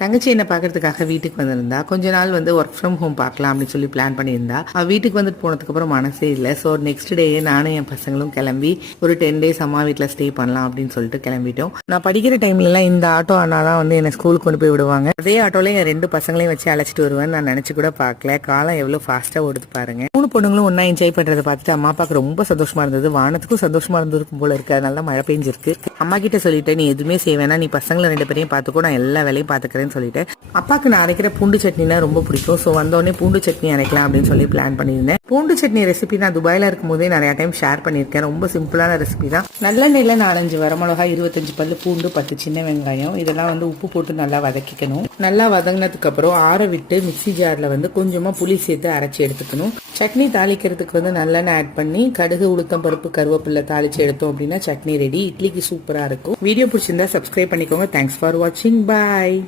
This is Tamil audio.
தங்கச்சி என்ன பார்க்கறதுக்காக வீட்டுக்கு வந்திருந்தா. கொஞ்ச நாள் வந்து ஒர்க் ஃப்ரம் ஹோம் பார்க்கலாம் அப்படின்னு சொல்லி பிளான் பண்ணியிருந்தா. வீட்டுக்கு வந்துட்டு போனதுக்கு அப்புறம் மனசே இல்லை. ஸோ நெக்ஸ்ட் டே நானும் என் பசங்களும் கிளம்பி ஒரு 10 days அம்மா வீட்டில் ஸ்டே பண்ணலாம் அப்படின்னு சொல்லிட்டு கிளம்பிட்டோம். நான் படிக்கிற டைம்லலாம் இந்த ஆட்டோ அண்ணா தான் வந்து என்னை ஸ்கூலுக்கு கொண்டு போய் விடுவாங்க. அதே ஆட்டோலையும் என் 2 பசங்களையும் வச்சு அழைச்சிட்டு வருவேன். நான் நினச்சி கூட பார்க்கல. காலம் எவ்வளோ ஃபாஸ்ட்டாக ஓடுது பாருங்க. 3 பொண்ணுங்களும் ஒன்றா என்ஜாய் பண்ணுறதை பார்த்துட்டு அம்மா அப்பாவுக்கு ரொம்ப சந்தோஷமா இருந்தது. வானத்துக்கும் சந்தோஷமா இருந்திருக்கும் போல இருக்கு. அதனால தான் மழை பெஞ்சிருக்கு. அம்மா கிட்ட சொல்லிட்டேன், நீ எதுவுமே செய்வேனா, நீ பசங்களை 2 பேரையும் பார்த்துக்கோ, நான் எல்லா வேலையும் பார்த்துக்கிறேன்னு சொல்லிட்டேன். அப்பாவுக்கு நான் அரைக்கிற பூண்டு சட்னினா ரொம்ப பிடிக்கும். ஸோ வந்தோடனே பூண்டு சட்னி அரைக்கலாம் அப்படின்னு சொல்லி பிளான் பண்ணியிருந்தேன். பூண்டு சட்னி ரெசிபி நான் துபாயில் இருக்கும் போதே நிறைய டைம் ஷேர் பண்ணியிருக்கேன். ரொம்ப சிம்பிளான ரெசிபி தான். நல்லெண்ணெயில் 4-5 வரமிளகா, 25 பல்லு பூண்டு, 10 சின்ன வெங்காயம், இதெல்லாம் வந்து உப்பு போட்டு நல்லா வதக்கிக்கணும். நல்லா வதங்கினதுக்கு அப்புறம் ஆற விட்டு மிக்சி ஜாரில் வந்து கொஞ்சமாக புளி சேர்த்து அரைச்சி எடுத்துக்கணும். சட்னி தாளிக்கிறதுக்கு வந்து நல்லெண்ணெய் ஆட் பண்ணி கடுகு, உளுத்தம் பருப்பு, கருவேப்பிலை தாளிச்சு எடுத்தோம் அப்படின்னா சட்னி ரெடி. இட்லிக்கு சூப்பராக இருக்கும். வீடியோ பிடிச்சிருந்தா சப்ஸ்கிரைப் பண்ணிக்கோங்க. தேங்க்ஸ் ஃபார் வாட்சிங். பாய்.